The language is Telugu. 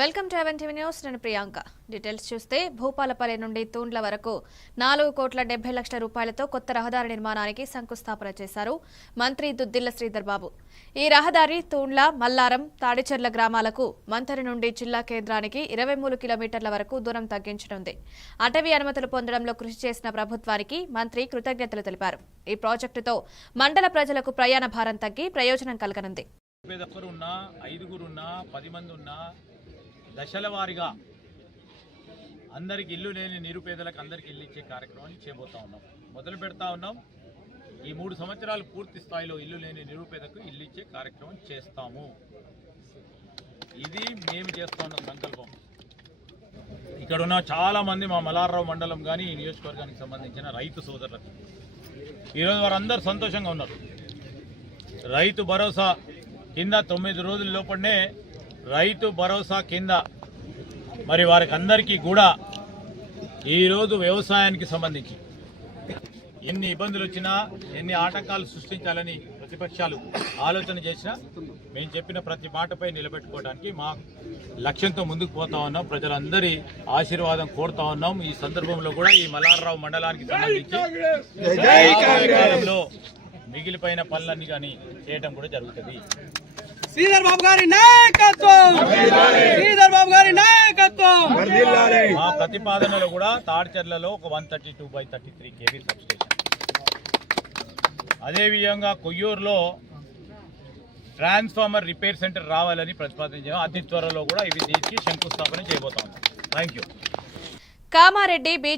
Welcome to అవెన్టీవీ news. నేను ప్రియాంక. డీటెయిల్స్ చూస్తే భూపాలపల్లి నుండి తూండ్ల వరకు 4,70,00,000 రూపాయలతో కొత్త రహదారి నిర్మాణానికి శంకుస్థాపన చేశారు మంత్రి దుద్దిళ్ల శ్రీధర్ బాబు. ఈ రహదారి తూండ్ల, మల్లారం, తాడిచెర్ల గ్రామాలకు మంతరి నుండి జిల్లా కేంద్రానికి 23 కిలోమీటర్ల వరకు దూరం తగ్గించనుంది. అటవీ అనుమతులు పొందడంలో కృషి చేసిన ప్రభుత్వానికి మంత్రి కృతజ్ఞతలు తెలిపారు. ఈ ప్రాజెక్టుతో మండల ప్రజలకు ప్రయాణ భారం తగ్గి ప్రయోజనం కలగనుంది. దశల వారీగా అందరికి ఇల్లు లేని నిరుపేదలకు అందరికి ఇల్లు ఇచ్చే కార్యక్రమాన్ని చేయబోతా ఉన్నాం. మొదలు పెడతా ఉన్నాం. ఈ 3 సంవత్సరాలు పూర్తి స్థాయిలో ఇల్లు లేని నిరుపేదకు ఇల్లు ఇచ్చే కార్యక్రమం చేస్తాము. ఇది మేము చేస్తున్న సంకల్పం. ఇక్కడ ఉన్న చాలా మంది మా మలార్రావు మండలం కానీ ఈ నియోజకవర్గానికి సంబంధించిన రైతు సోదరులకు ఈరోజు వారందరూ సంతోషంగా ఉన్నారు. రైతు భరోసా కింద 9 రోజుల లోపలనే రైతు భరోసా కింద మరి వారికి అందరికీ కూడా ఈరోజు వ్యవసాయానికి సంబంధించి ఎన్ని ఇబ్బందులు వచ్చినా, ఎన్ని ఆటంకాలు సృష్టించాలని ప్రతిపక్షాలు ఆలోచన చేసినా మేము చెప్పిన ప్రతి మాటపై నిలబెట్టుకోవడానికి మా లక్ష్యంతో ముందుకు పోతా ఉన్నాం. ప్రజలందరి ఆశీర్వాదం కోరుతా ఉన్నాం. ఈ సందర్భంలో కూడా ఈ మలార్రావు మండలానికి సంబంధించి కాలంలో మిగిలిపోయిన పనులన్నీ కానీ చేయటం కూడా జరుగుతుంది. శ్రీధర్ బాబు గారి నాయకత్వం, శ్రీధర్ బాబు గారి నాయకత్వం. మా ప్రతిపాదనలో కూడా తాడిచెర్లలో ఒక 132/33 kV సబ్స్టేషన్, అదేవిధంగా కొయ్యూరులో ట్రాన్స్ఫార్మర్ రిపేర్ సెంటర్ రావాలని ప్రతిపాదించాము. అతి త్వరలో కూడా ఇవి తీర్చి శంకుస్థాపన చేయబోతాం. Thank you. కామారెడ్డి